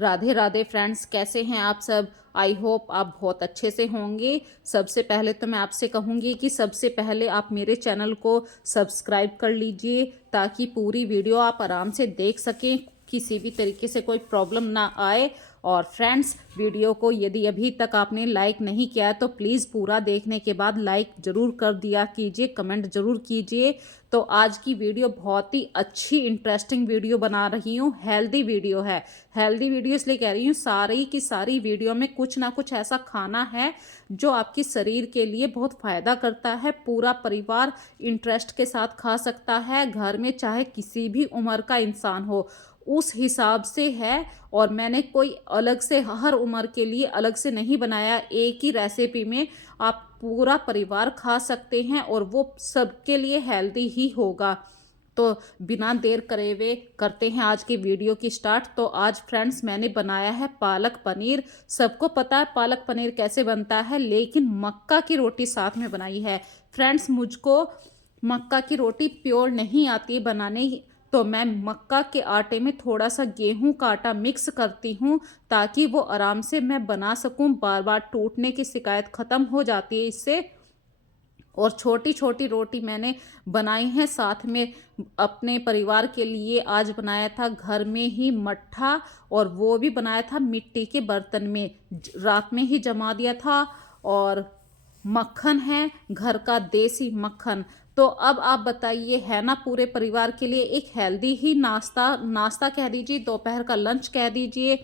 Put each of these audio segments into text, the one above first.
Radhe Radhe friends, कैसे हैं आप सब। आई होप आप बहुत अच्छे से होंगे। सबसे पहले तो मैं आपसे कहूँगी कि सबसे पहले आप मेरे चैनल को सब्सक्राइब कर लीजिए ताकि पूरी वीडियो आप आराम से देख सकें, किसी भी तरीके से कोई प्रॉब्लम ना आए। और फ्रेंड्स, वीडियो को यदि अभी तक आपने लाइक नहीं किया है तो प्लीज़ पूरा देखने के बाद लाइक ज़रूर कर दिया कीजिए, कमेंट ज़रूर कीजिए। तो आज की वीडियो बहुत ही अच्छी इंटरेस्टिंग वीडियो बना रही हूँ, हेल्दी वीडियो है। हेल्दी वीडियो इसलिए कह रही हूँ, सारी की सारी वीडियो में कुछ ना कुछ ऐसा खाना है जो आपके शरीर के लिए बहुत फ़ायदा करता है। पूरा परिवार इंटरेस्ट के साथ खा सकता है, घर में चाहे किसी भी उम्र का इंसान हो, उस हिसाब से है। और मैंने कोई अलग से हर उम्र के लिए अलग से नहीं बनाया, एक ही रेसिपी में आप पूरा परिवार खा सकते हैं और वो सबके लिए हेल्दी ही होगा। तो बिना देर करे हुए करते हैं आज की वीडियो की स्टार्ट। तो आज फ्रेंड्स मैंने बनाया है पालक पनीर। सबको पता है पालक पनीर कैसे बनता है, लेकिन मक्का की रोटी साथ में बनाई है। फ्रेंड्स, मुझको मक्का की रोटी प्योर नहीं आती है बनाने, तो मैं मक्का के आटे में थोड़ा सा गेहूं का आटा मिक्स करती हूँ ताकि वो आराम से मैं बना सकूं। बार बार टूटने की शिकायत ख़त्म हो जाती है इससे। और छोटी छोटी रोटी मैंने बनाई है साथ में अपने परिवार के लिए। आज बनाया था घर में ही मट्ठा, और वो भी बनाया था मिट्टी के बर्तन में, रात में ही जमा दिया था। और मक्खन है घर का देसी मक्खन। तो अब आप बताइए, है ना पूरे परिवार के लिए एक हेल्दी ही नाश्ता, नाश्ता कह दीजिए, दोपहर का लंच कह दीजिए।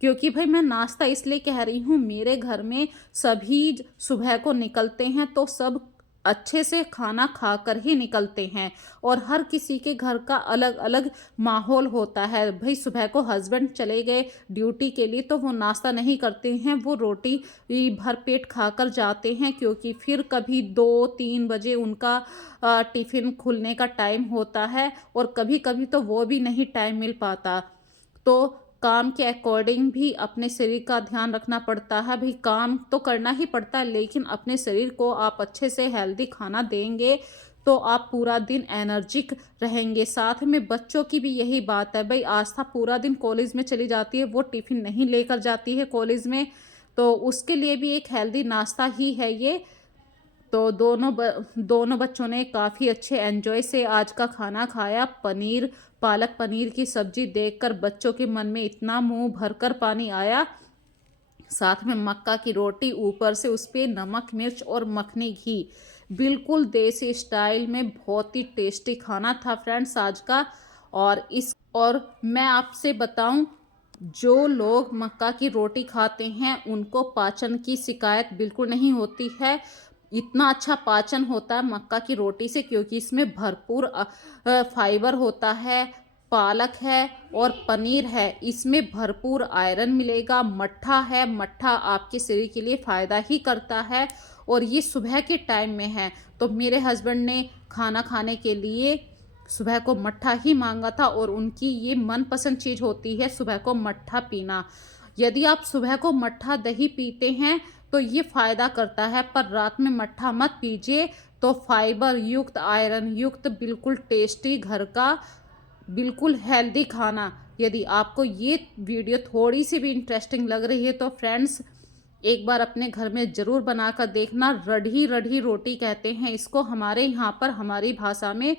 क्योंकि भाई मैं नाश्ता इसलिए कह रही हूँ, मेरे घर में सभी सुबह को निकलते हैं तो सब अच्छे से खाना खाकर ही निकलते हैं। और हर किसी के घर का अलग अलग माहौल होता है। भाई सुबह को हस्बैंड चले गए ड्यूटी के लिए तो वो नाश्ता नहीं करते हैं, वो रोटी भर पेट खाकर जाते हैं, क्योंकि फिर कभी 2-3 बजे उनका टिफ़िन खुलने का टाइम होता है, और कभी कभी तो वो भी नहीं टाइम मिल पाता। तो काम के अकॉर्डिंग भी अपने शरीर का ध्यान रखना पड़ता है। भाई काम तो करना ही पड़ता है, लेकिन अपने शरीर को आप अच्छे से हेल्दी खाना देंगे तो आप पूरा दिन एनर्जिक रहेंगे। साथ में बच्चों की भी यही बात है। भाई आस्था पूरा दिन कॉलेज में चली जाती है, वो टिफ़िन नहीं लेकर जाती है कॉलेज में, तो उसके लिए भी एक हेल्दी नाश्ता ही है ये। तो दोनों बच्चों ने काफ़ी अच्छे एंजॉय से आज का खाना खाया। पनीर, पालक पनीर की सब्जी देखकर बच्चों के मन में इतना मुंह भरकर पानी आया। साथ में मक्का की रोटी, ऊपर से उस पर नमक मिर्च और मखनी घी, बिल्कुल देसी स्टाइल में बहुत ही टेस्टी खाना था फ्रेंड्स आज का। और मैं आपसे बताऊं, जो लोग मक्का की रोटी खाते हैं उनको पाचन की शिकायत बिल्कुल नहीं होती है। इतना अच्छा पाचन होता है मक्का की रोटी से, क्योंकि इसमें भरपूर फाइबर होता है। पालक है और पनीर है, इसमें भरपूर आयरन मिलेगा। मट्ठा है, मट्ठा आपके शरीर के लिए फ़ायदा ही करता है। और ये सुबह के टाइम में है, तो मेरे हस्बैंड ने खाना खाने के लिए सुबह को मट्ठा ही मांगा था, और उनकी ये मनपसंद चीज़ होती है सुबह को मट्ठा पीना। यदि आप सुबह को मट्ठा दही पीते हैं तो ये फ़ायदा करता है, पर रात में मट्ठा मत पीजिए। तो फाइबर युक्त, आयरन युक्त, बिल्कुल टेस्टी घर का बिल्कुल हेल्दी खाना। यदि आपको ये वीडियो थोड़ी सी भी इंटरेस्टिंग लग रही है तो फ्रेंड्स, एक बार अपने घर में ज़रूर बनाकर देखना। रढ़ी रढ़ी रोटी कहते हैं इसको हमारे यहाँ पर, हमारी भाषा में।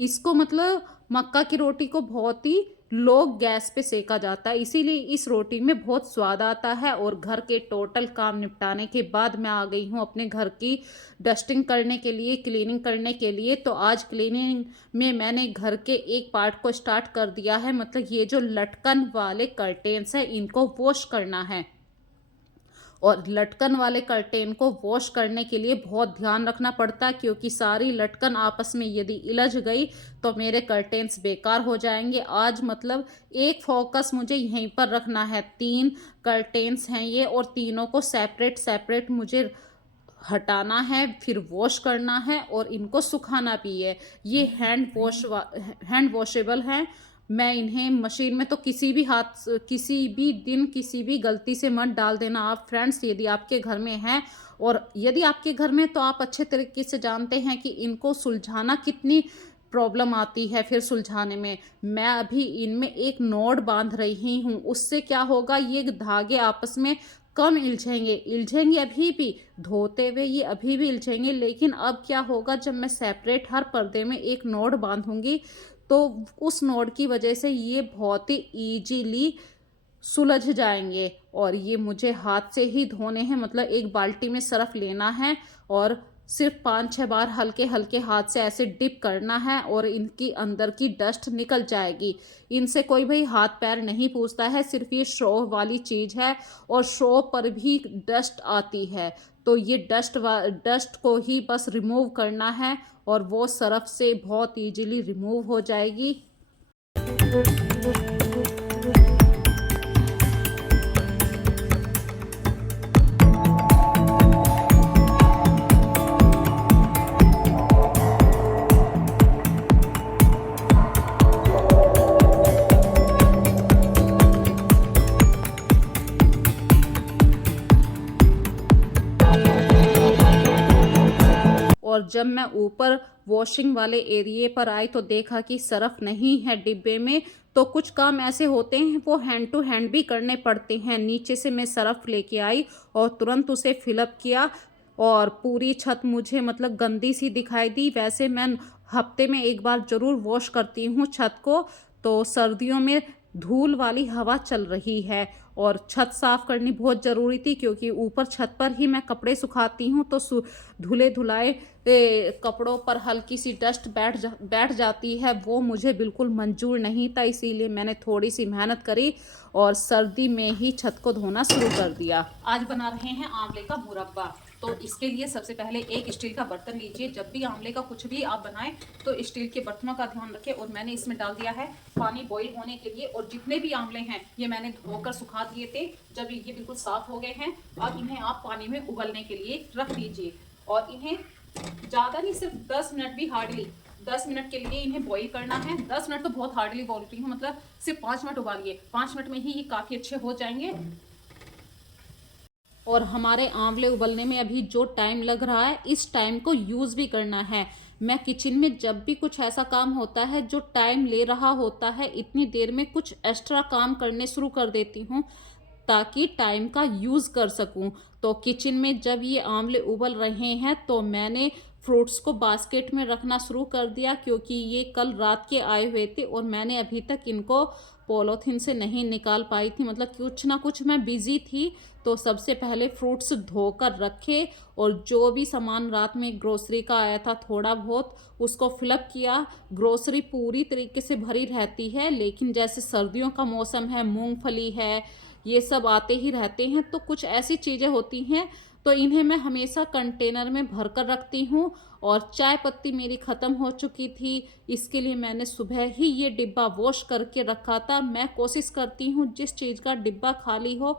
इसको मतलब मक्का की रोटी को बहुत ही लो गैस पे सेका जाता है, इसीलिए इस रोटी में बहुत स्वाद आता है। और घर के टोटल काम निपटाने के बाद मैं आ गई हूँ अपने घर की डस्टिंग करने के लिए, क्लीनिंग करने के लिए। तो आज क्लीनिंग में मैंने घर के एक पार्ट को स्टार्ट कर दिया है, मतलब ये जो लटकन वाले कर्टेन्स हैं इनको वॉश करना है। और लटकन वाले कर्टेन को वॉश करने के लिए बहुत ध्यान रखना पड़ता है, क्योंकि सारी लटकन आपस में यदि इलझ गई तो मेरे कर्टेन्स बेकार हो जाएंगे। आज मतलब एक फोकस मुझे यहीं पर रखना है। 3 कर्टेन्स हैं ये, और तीनों को सेपरेट सेपरेट मुझे हटाना है, फिर वॉश करना है और इनको सुखाना भी है। ये हैंड वॉशेबल हैं। मैं इन्हें मशीन में तो किसी भी दिन किसी भी गलती से मत डाल देना आप फ्रेंड्स, यदि आपके घर में है। और यदि आपके घर में, तो आप अच्छे तरीके से जानते हैं कि इनको सुलझाना कितनी प्रॉब्लम आती है फिर सुलझाने में। मैं अभी इनमें एक नॉट बांध रही हूँ, उससे क्या होगा, ये धागे आपस में कम इलझेंगे। इलझेंगे अभी भी, धोते हुए ये अभी भी इलझेंगे, लेकिन अब क्या होगा, जब मैं सेपरेट हर पर्दे में एक नॉट बांधूंगी तो उस नॉट की वजह से ये बहुत ही ईजीली सुलझ जाएंगे। और ये मुझे हाथ से ही धोने हैं, मतलब एक बाल्टी में सरफ लेना है और सिर्फ 5-6 बार हल्के हल्के हाथ से ऐसे डिप करना है और इनकी अंदर की डस्ट निकल जाएगी। इनसे कोई भी हाथ पैर नहीं पूछता है, सिर्फ ये शो वाली चीज़ है और शो पर भी डस्ट आती है। तो ये डस्ट को ही बस रिमूव करना है और वो सरफ से बहुत ईजीली रिमूव हो जाएगी। और जब मैं ऊपर वॉशिंग वाले एरिए पर आई तो देखा कि सरफ नहीं है डिब्बे में। तो कुछ काम ऐसे होते हैं वो हैंड टू हैंड भी करने पड़ते हैं। नीचे से मैं सरफ लेके आई और तुरंत उसे फिलअप किया और पूरी छत मुझे मतलब गंदी सी दिखाई दी। वैसे मैं हफ्ते में एक बार ज़रूर वॉश करती हूँ छत को। तो सर्दियों में धूल वाली हवा चल रही है और छत साफ करनी बहुत ज़रूरी थी, क्योंकि ऊपर छत पर ही मैं कपड़े सुखाती हूँ। तो धुले धुलाए कपड़ों पर हल्की सी डस्ट बैठ जाती है, वो मुझे बिल्कुल मंजूर नहीं था। इसीलिए मैंने थोड़ी सी मेहनत करी और सर्दी में ही छत को धोना शुरू कर दिया। आज बना रहे हैं आंवले का मुरब्बा। तो इसके लिए सबसे पहले एक स्टील का बर्तन लीजिए। जब भी आंवले का कुछ भी आप बनाएं तो स्टील के बर्तनों का ध्यान रखें। और मैंने इसमें डाल दिया है पानी बॉईल होने के लिए। और जितने भी आंवले हैं ये मैंने धोकर सुखा दिए थे। जब ये बिल्कुल साफ हो गए हैं, अब इन्हें आप पानी में उबलने के लिए रख दीजिए। और इन्हें ज़्यादा नहीं, सिर्फ 10 मिनट भी हार्डली 10 मिनट के लिए इन्हें बॉईल करना है। 10 मिनट तो बहुत हार्डली बोल रही हूँ, मतलब सिर्फ 5 मिनट उबालिए। 5 मिनट में ही ये काफ़ी अच्छे हो जाएंगे। और हमारे आंवले उबलने में अभी जो टाइम लग रहा है, इस टाइम को यूज़ भी करना है। मैं किचन में जब भी कुछ ऐसा काम होता है जो टाइम ले रहा होता है, इतनी देर में कुछ एक्स्ट्रा काम करने शुरू कर देती हूँ ताकि टाइम का यूज़ कर सकूं। तो किचन में जब ये आंवले उबल रहे हैं तो मैंने फ्रूट्स को बास्केट में रखना शुरू कर दिया, क्योंकि ये कल रात के आए हुए थे और मैंने अभी तक इनको पॉलीथीन से नहीं निकाल पाई थी। मतलब कुछ ना कुछ मैं बिज़ी थी। तो सबसे पहले फ्रूट्स धोकर रखे और जो भी सामान रात में ग्रोसरी का आया था थोड़ा बहुत, उसको फिलअप किया। ग्रोसरी पूरी तरीके से भरी रहती है, लेकिन जैसे सर्दियों का मौसम है, मूंगफली है, ये सब आते ही रहते हैं। तो कुछ ऐसी चीज़ें होती हैं तो इन्हें मैं हमेशा कंटेनर में भर कर रखती हूँ। और चाय पत्ती मेरी ख़त्म हो चुकी थी, इसके लिए मैंने सुबह ही ये डिब्बा वॉश करके रखा था। मैं कोशिश करती हूँ जिस चीज़ का डिब्बा खाली हो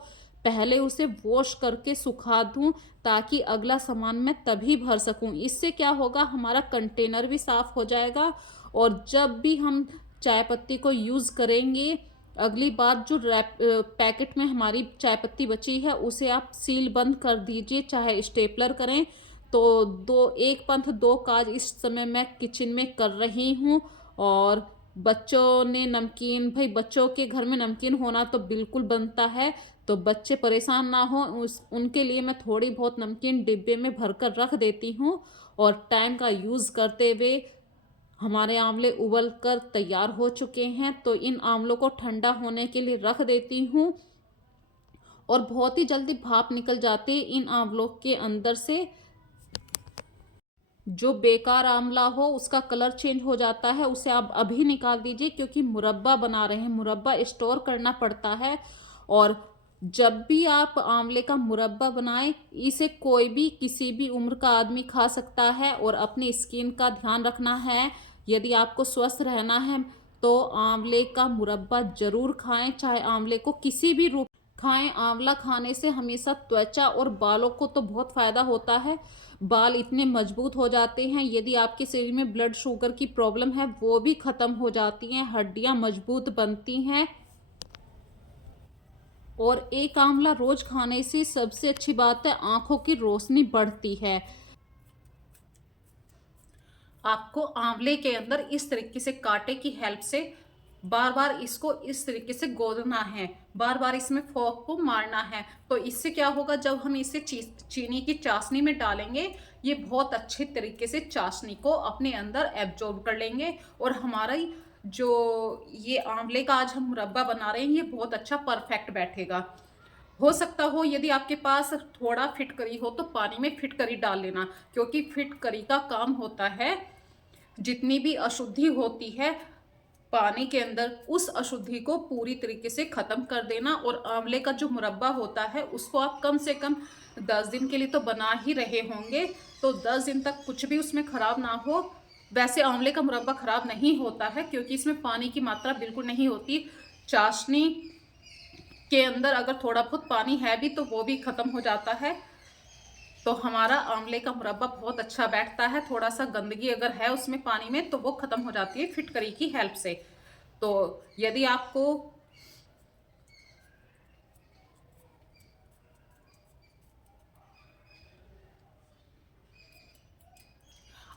पहले उसे वॉश करके सुखा दूँ, ताकि अगला सामान मैं तभी भर सकूँ। इससे क्या होगा, हमारा कंटेनर भी साफ़ हो जाएगा। और जब भी हम चाय पत्ती को यूज़ करेंगे, अगली बार जो पैकेट में हमारी चाय पत्ती बची है उसे आप सील बंद कर दीजिए, चाहे स्टेपलर करें। तो एक पंथ दो काज इस समय मैं किचन में कर रही हूँ। और बच्चों ने नमकीन, भाई बच्चों के घर में नमकीन होना तो बिल्कुल बनता है। तो बच्चे परेशान ना हो उनके लिए मैं थोड़ी बहुत नमकीन डिब्बे में भर कर रख देती हूँ। और टाइम का यूज़ करते हुए हमारे आंवले उबल कर तैयार हो चुके हैं। तो इन आंवलों को ठंडा होने के लिए रख देती हूँ और बहुत ही जल्दी भाप निकल जाती है इन आंवलों के अंदर से। जो बेकार आंवला हो उसका कलर चेंज हो जाता है, उसे आप अभी निकाल दीजिए, क्योंकि मुरब्बा बना रहे हैं, मुरब्बा स्टोर करना पड़ता है। और जब भी आप आंवले का मुरब्बा बनाएं, इसे कोई भी किसी भी उम्र का आदमी खा सकता है। और अपनी स्किन का ध्यान रखना है, यदि आपको स्वस्थ रहना है तो आंवले का मुरब्बा जरूर खाएं, चाहे आंवले को किसी भी रूप खाएं। आंवला खाने से हमेशा त्वचा और बालों को तो बहुत फायदा होता है। बाल इतने मजबूत हो जाते हैं, यदि आपके शरीर में ब्लड शुगर की प्रॉब्लम है वो भी ख़त्म हो जाती हैं, हड्डियां मजबूत बनती हैं। और एक आंवला रोज खाने से सबसे अच्छी बात है, आंखों की रोशनी बढ़ती है। आपको आंवले के अंदर इस तरीके से कांटे की हेल्प से बार बार इसको इस तरीके से गोदना है, बार बार इसमें फोक को मारना है। तो इससे क्या होगा, जब हम इसे चीनी की चाशनी में डालेंगे, ये बहुत अच्छे तरीके से चाशनी को अपने अंदर एब्जॉर्ब कर लेंगे और हमारा जो ये आंवले का आज हम मुरब्बा बना रहे हैं, ये बहुत अच्छा परफेक्ट बैठेगा। हो सकता हो यदि आपके पास थोड़ा फिटकरी हो तो पानी में फिटकरी डाल लेना, क्योंकि फिटकरी का काम होता है जितनी भी अशुद्धि होती है पानी के अंदर, उस अशुद्धि को पूरी तरीके से खत्म कर देना। और आंवले का जो मुरब्बा होता है उसको आप कम से कम 10 दिन के लिए तो बना ही रहे होंगे, तो 10 दिन तक कुछ भी उसमें खराब ना हो। वैसे आंवले का मुरब्बा खराब नहीं होता है क्योंकि इसमें पानी की मात्रा बिल्कुल नहीं होती। चाशनी के अंदर अगर थोड़ा बहुत पानी है भी तो वो भी खत्म हो जाता है। तो हमारा आंवले का मुरब्बा बहुत अच्छा बैठता है। थोड़ा सा गंदगी अगर है उसमें पानी में तो वो खत्म हो जाती है फिटकरी की हेल्प से। तो यदि आपको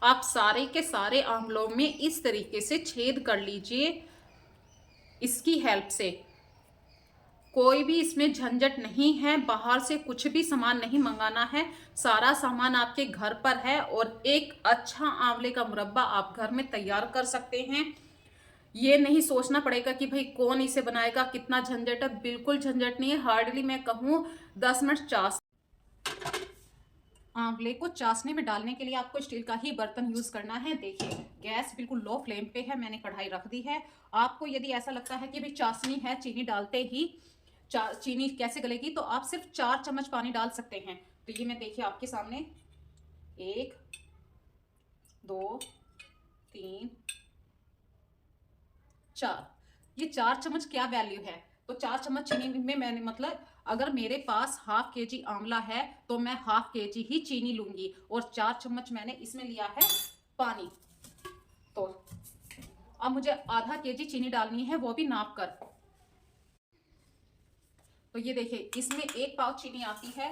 आप सारे के सारे आंवलों में इस तरीके से छेद कर लीजिए इसकी हेल्प से। कोई भी इसमें झंझट नहीं है, बाहर से कुछ भी सामान नहीं मंगाना है, सारा सामान आपके घर पर है और एक अच्छा आंवले का मुरब्बा आप घर में तैयार कर सकते हैं। ये नहीं सोचना पड़ेगा कि भाई कौन इसे बनाएगा, कितना झंझट है। बिल्कुल झंझट नहीं है। हार्डली मैं कहूँ 10 मिनट आंवले को चाशनी में डालने के लिए आपको स्टील का ही बर्तन यूज करना है। देखिए गैस बिल्कुल लो फ्लेम पे है, मैंने कढ़ाई रख दी है। आपको यदि ऐसा लगता है कि भाई चाशनी है, चीनी डालते ही चीनी कैसे गलेगी, तो आप सिर्फ 4 चम्मच पानी डाल सकते हैं। तो ये मैं देखिए आपके सामने 1 2 3 4, ये 4 चम्मच क्या वैल्यू है। तो 4 चम्मच चीनी में मैंने मतलब अगर मेरे पास ½ केजी आंवला है तो मैं ½ केजी ही चीनी लूंगी और 4 चम्मच मैंने इसमें लिया है पानी। तो अब मुझे ½ केजी चीनी डालनी है, वो भी नाप कर। तो ये देखिए इसमें 1 पाव चीनी आती है।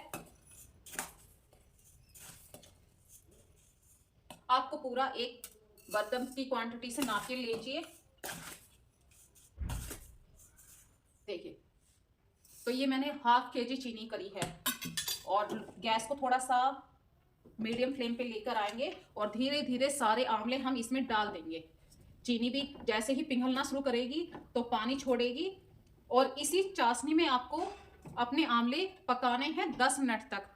आपको पूरा एक बर्तन की क्वांटिटी से नाप के लीजिए। देखिए तो ये मैंने ½ केजी चीनी करी है और गैस को थोड़ा सा मीडियम फ्लेम पे लेकर आएंगे और धीरे धीरे सारे आंवले हम इसमें डाल देंगे। चीनी भी जैसे ही पिघलना शुरू करेगी तो पानी छोड़ेगी और इसी चाशनी में आपको अपने आंवले पकाने हैं 10 मिनट तक।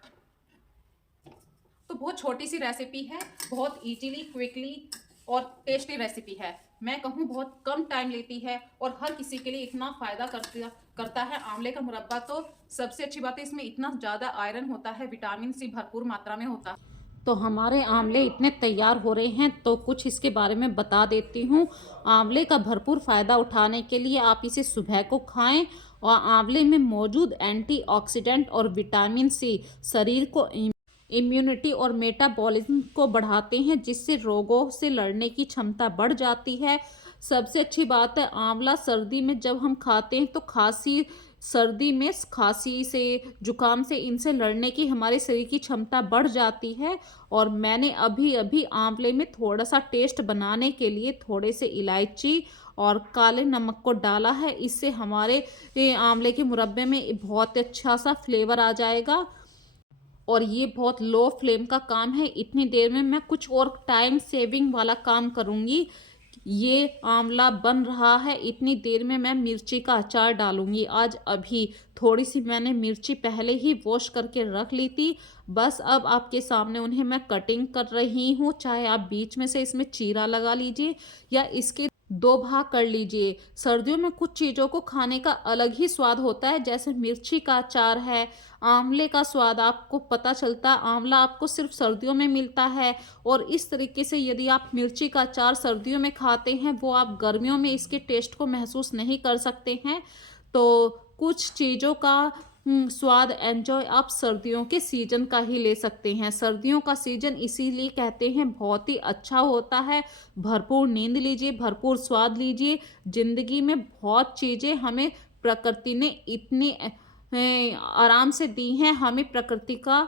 तो बहुत छोटी सी रेसिपी है, बहुत इजीली क्विकली और टेस्टी रेसिपी है। मैं कहूँ बहुत कम टाइम लेती है और हर किसी के लिए इतना फायदा करता है आंवले का मुरब्बा। तो सबसे अच्छी बात है इसमें इतना ज़्यादा आयरन होता है, विटामिन सी भरपूर मात्रा में होता है। तो हमारे आंवले इतने तैयार हो रहे हैं तो कुछ इसके बारे में बता देती हूँ। आंवले का भरपूर फ़ायदा उठाने के लिए आप इसे सुबह को खाएं और आंवले में मौजूद एंटीऑक्सीडेंट और विटामिन सी शरीर को इम्यूनिटी और मेटाबॉलिज्म को बढ़ाते हैं, जिससे रोगों से लड़ने की क्षमता बढ़ जाती है। सबसे अच्छी बात है आंवला सर्दी में जब हम खाते हैं तो सर्दी में खांसी से, जुकाम से, इनसे लड़ने की हमारे शरीर की क्षमता बढ़ जाती है। और मैंने अभी अभी आंवले में थोड़ा सा टेस्ट बनाने के लिए थोड़े से इलायची और काले नमक को डाला है। इससे हमारे आंवले के मुरब्बे में बहुत अच्छा सा फ्लेवर आ जाएगा। और ये बहुत लो फ्लेम का काम है। इतनी देर में मैं कुछ और टाइम सेविंग वाला काम करूँगी। ये आंवला बन रहा है, इतनी देर में मैं मिर्ची का अचार डालूंगी। आज अभी थोड़ी सी मैंने मिर्ची पहले ही वॉश करके रख ली थी, बस अब आपके सामने उन्हें मैं कटिंग कर रही हूँ। चाहे आप बीच में से इसमें चीरा लगा लीजिए या इसके 2 भाग कर लीजिए। सर्दियों में कुछ चीज़ों को खाने का अलग ही स्वाद होता है, जैसे मिर्ची का अचार है। आंवले का स्वाद आपको पता चलता, आंवला आपको सिर्फ सर्दियों में मिलता है। और इस तरीके से यदि आप मिर्ची का अचार सर्दियों में खाते हैं, वो आप गर्मियों में इसके टेस्ट को महसूस नहीं कर सकते हैं। तो कुछ चीज़ों का स्वाद एंजॉय आप सर्दियों के सीजन का ही ले सकते हैं। सर्दियों का सीजन इसीलिए कहते हैं बहुत ही अच्छा होता है। भरपूर नींद लीजिए, भरपूर स्वाद लीजिए। जिंदगी में बहुत चीज़ें हमें प्रकृति ने इतनी आराम से दी हैं। हमें प्रकृति का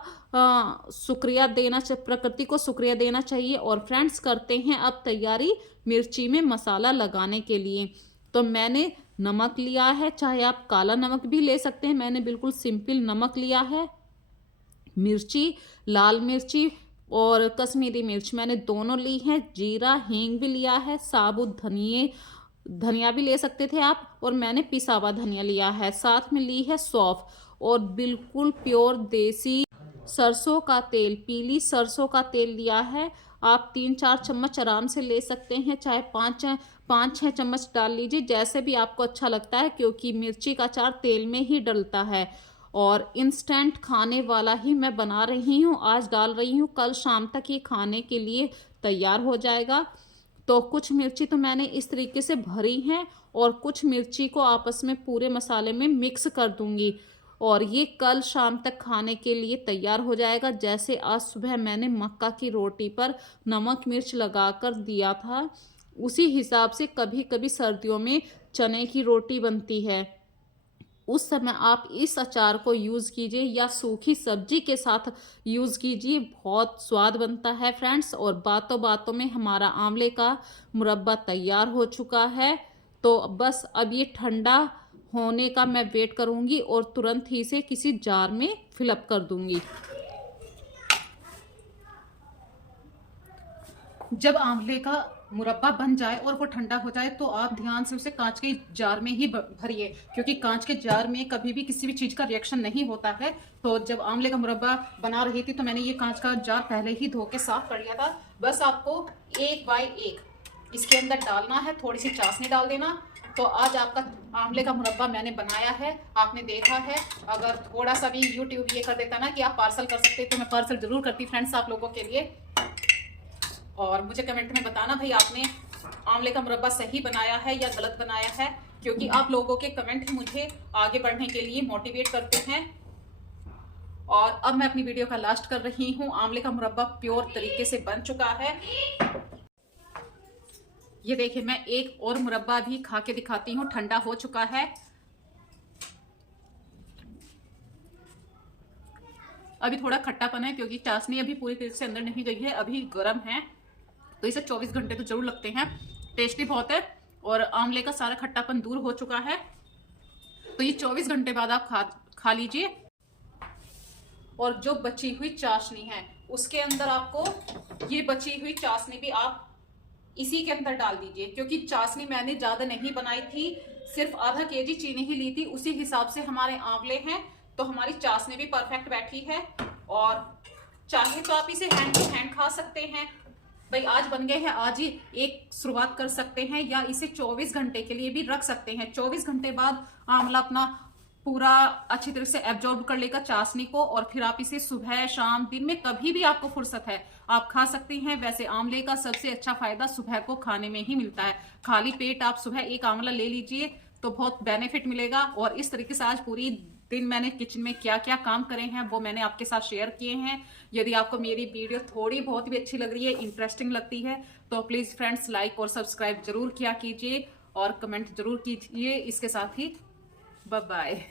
शुक्रिया देना प्रकृति को शुक्रिया देना चाहिए। और फ्रेंड्स करते हैं अब तैयारी मिर्ची में मसाला लगाने के लिए। तो मैंने नमक लिया है, चाहे आप काला नमक भी ले सकते हैं, मैंने बिल्कुल सिंपल नमक लिया है। मिर्ची, लाल मिर्ची और कश्मीरी मिर्च मैंने दोनों ली हैं। जीरा, हींग भी लिया है। साबुत धनिया भी ले सकते थे आप, और मैंने पिसा हुआ धनिया लिया है। साथ में ली है सौंफ और बिल्कुल प्योर देसी सरसों का तेल, पीली सरसों का तेल लिया है। आप 3-4 चम्मच आराम से ले सकते हैं, चाहे 5-6 चम्मच डाल लीजिए, जैसे भी आपको अच्छा लगता है, क्योंकि मिर्ची का अचार तेल में ही डलता है। और इंस्टेंट खाने वाला ही मैं बना रही हूँ, आज डाल रही हूँ, कल शाम तक ये खाने के लिए तैयार हो जाएगा। तो कुछ मिर्ची तो मैंने इस तरीके से भरी हैं और कुछ मिर्ची को आपस में पूरे मसाले में मिक्स कर दूंगी, और ये कल शाम तक खाने के लिए तैयार हो जाएगा। जैसे आज सुबह मैंने मक्का की रोटी पर नमक मिर्च लगाकर दिया था, उसी हिसाब से कभी कभी सर्दियों में चने की रोटी बनती है, उस समय आप इस अचार को यूज़ कीजिए या सूखी सब्जी के साथ यूज़ कीजिए, बहुत स्वाद बनता है फ्रेंड्स। और बातों बातों में हमारा आंवले का मुरब्बा तैयार हो चुका है। तो बस अब ये ठंडा होने का मैं वेट करूँगी और तुरंत ही से किसी जार में फिलअप कर दूँगी। जब आंवले का मुरब्बा बन जाए और वो ठंडा हो जाए, तो आप ध्यान से उसे कांच के जार में ही भरिए, क्योंकि कांच के जार में कभी भी किसी भी चीज का रिएक्शन नहीं होता है। तो जब आंवले का मुरब्बा बना रही थी तो मैंने ये कांच का जार पहले ही धो के साफ कर लिया था। बस आपको 1 बाय 1 इसके अंदर डालना है, थोड़ी सी चाशनी डाल देना। तो आज आपका आंवले का मुरब्बा मैंने बनाया है, आपने देखा है। अगर थोड़ा सा भी यूट्यूब ये कर देता ना कि आप पार्सल कर सकते, तो मैं पार्सल जरूर करती फ्रेंड्स आप लोगों के लिए। और मुझे कमेंट में बताना भाई आपने आंवले का मुरब्बा सही बनाया है या गलत बनाया है, क्योंकि आप लोगों के कमेंट ही मुझे आगे बढ़ने के लिए मोटिवेट करते हैं। और अब मैं अपनी वीडियो का लास्ट कर रही हूँ। आंवले का मुरब्बा प्योर तरीके से बन चुका है। ये देखिए, मैं एक और मुरब्बा भी खा के दिखाती हूँ, ठंडा हो चुका है। अभी थोड़ा खट्टापन है क्योंकि चाशनी अभी पूरी तरीके से अंदर नहीं गई है, अभी गर्म है, तो इसे 24 घंटे तो जरूर लगते हैं। टेस्टी बहुत है और आंवले का सारा खट्टापन दूर हो चुका है। तो ये 24 घंटे बाद आप खा लीजिए। और जो बची हुई चाशनी है उसके अंदर आपको ये बची हुई चाशनी भी आप इसी के अंदर डाल दीजिए, क्योंकि चाशनी मैंने ज्यादा नहीं बनाई थी, सिर्फ आधा केजी चीनी ही ली थी, उसी हिसाब से हमारे आंवले हैं, तो हमारी चाशनी भी परफेक्ट बैठी है। और चाहे तो आप इसे हैंड टू हैंड खा सकते हैं, भाई आज बन गए हैं आज ही एक शुरुआत कर सकते हैं, या इसे 24 घंटे के लिए भी रख सकते हैं। 24 घंटे बाद आंवला अपना पूरा अच्छी तरह से एब्जॉर्ब कर लेगा चाशनी को, और फिर आप इसे सुबह शाम दिन में कभी भी आपको फुर्सत है आप खा सकते हैं। वैसे आंवले का सबसे अच्छा फायदा सुबह को खाने में ही मिलता है। खाली पेट आप सुबह एक आंवला ले लीजिए तो बहुत बेनिफिट मिलेगा। और इस तरीके से आज पूरी दिन मैंने किचन में क्या क्या काम करे हैं वो मैंने आपके साथ शेयर किए हैं। यदि आपको मेरी वीडियो थोड़ी बहुत भी अच्छी लग रही है, इंटरेस्टिंग लगती है, तो प्लीज फ्रेंड्स लाइक और सब्सक्राइब जरूर किया कीजिए और कमेंट जरूर कीजिए। इसके साथ ही बाय बाय।